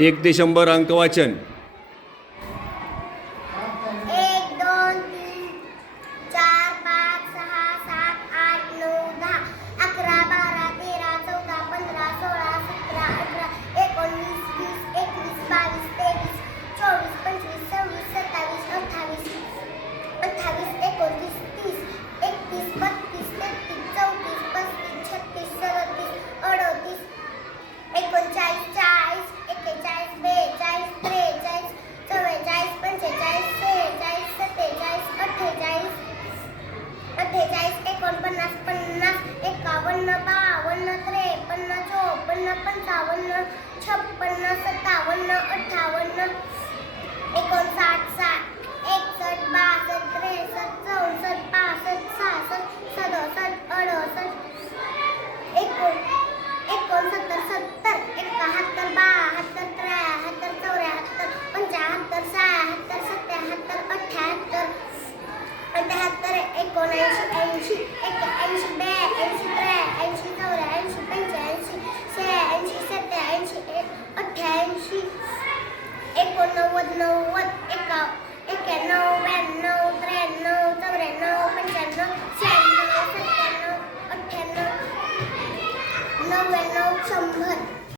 एक ते शंभर अंक वाचन पंचावन्न छप्पन्न सत्तावन्न अठ्ठावन्न एकोणसाठ साठ एकसष्ट बासष्ट त्रेसष्ट चौसष्ट पासष्ट सहासष्ट सदुसष्ट अडुसष्ट एकोण एकोणसत्तर सत्तर एकाहत्तर बहात्तर त्र्याहत्तर चौऱ्याहत्तर पंच्याहत्तर सहाहत्तर सत्याहत्तर अठ्ठ्याहत्तर अठ्ठ्याहत्तर एकोणऐंशी ऐंशी ko nawad nawad ikaw ikaw no ben no tren no tobre no pencen no sen no sen no ok no no ben no chumbut no, no, no, no, no, no, no, no.